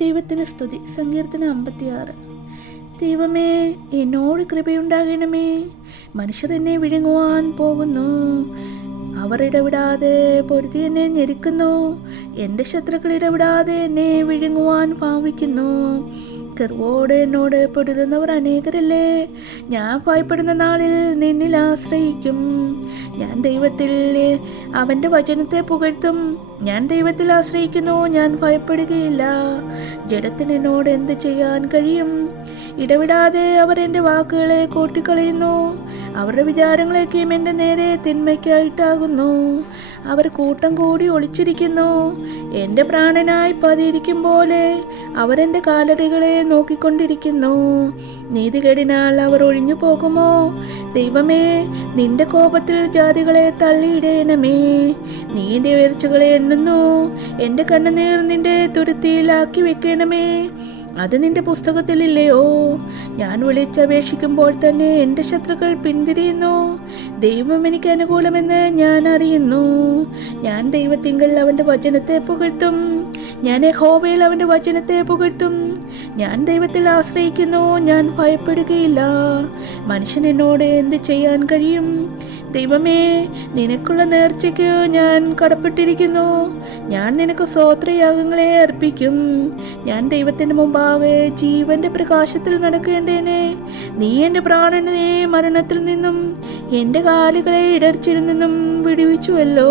ദൈവത്തിന് സ്തുതി. സങ്കീർത്തനം 56. ദൈവമേ, എന്നോട് കൃപയുണ്ടാകണമേ. മനുഷ്യർ എന്നെ വിഴുങ്ങുവാൻ പോകുന്നു. അവർ ഇടവിടാതെ പൊരുതി എന്നെ ഞെരുക്കുന്നു. എൻ്റെ ശത്രുക്കൾ ഇടവിടാതെ എന്നെ വിഴുങ്ങുവാൻ ഭാവിക്കുന്നു. കർവോട് എന്നോട് പൊരുതുന്നവർ അനേകരല്ലേ. ഞാൻ ഭയപ്പെടുന്ന നാളിൽ നിന്നിൽ ആശ്രയിക്കും. ഞാൻ ദൈവത്തിൽ അവൻ്റെ വചനത്തെ പുകഴ്ത്തും. ഞാൻ ദൈവത്തിൽ ആശ്രയിക്കുന്നു, ഞാൻ ഭയപ്പെടുകയില്ല. ജഡത്തിന് എന്നോട് എന്ത് ചെയ്യാൻ കഴിയും? ഇടവിടാതെ അവർ എൻ്റെ വാക്കുകളെ കൂട്ടിക്കളയുന്നു. അവരുടെ വിചാരങ്ങളൊക്കെയും എൻ്റെ നേരെ തിന്മയ്ക്കായിട്ടാകുന്നു. അവർ കൂട്ടം കൂടി ഒളിച്ചിരിക്കുന്നു. എൻ്റെ പ്രാണനായി പതിയിരിക്കും പോലെ അവരെൻ്റെ കാലടികളെ നോക്കിക്കൊണ്ടിരിക്കുന്നു. നീതികേടിനാൽ അവർ ഒഴിഞ്ഞു പോകുമോ? ദൈവമേ, നിന്റെ കോപത്തിൽ ജാതികളെ തള്ളിയിടേണമേ. നീ എൻ്റെ ഉയർച്ചകളെ എണ്ണുന്നു. എൻ്റെ കണ്ണുനീർ നിന്റെ തുരുത്തിയിലാക്കി വെക്കണമേ. അത് നിന്റെ പുസ്തകത്തിലില്ലയോ? ഞാൻ വിളിച്ചപേക്ഷിക്കുമ്പോൾ തന്നെ എൻ്റെ ശത്രുക്കൾ പിന്തിരിയുന്നു. ദൈവം എനിക്ക് അനുകൂലമെന്ന് ഞാൻ അറിയുന്നു. ഞാൻ ദൈവത്തിങ്കൽ അവൻ്റെ വചനത്തെ പുകഴ്ത്തും. ഞാൻ യഹോവയിൽ അവൻ്റെ വചനത്തെ പുകഴ്ത്തും. ഞാൻ ദൈവത്തിൽ ആശ്രയിക്കുന്നു, ഞാൻ ഭയപ്പെടുകയില്ല. മനുഷ്യൻ എന്നോട് എന്ത് ചെയ്യാൻ കഴിയും? ദൈവമേ, നിനക്കുള്ള നേർച്ചയ്ക്ക് ഞാൻ കടപ്പെട്ടിരിക്കുന്നു. ഞാൻ നിനക്ക് സ്തോത്രയാഗങ്ങളെ അർപ്പിക്കും. ഞാൻ ദൈവത്തിൻ്റെ മുമ്പാകെ ജീവന്റെ പ്രകാശത്തിൽ നടക്കേണ്ടേനെ. നീ എൻ്റെ പ്രാണനെ മരണത്തിൽ നിന്നും എൻ്റെ കാലുകളെ ഇടർച്ചയിൽ നിന്നും വിടുവിച്ചുവല്ലോ.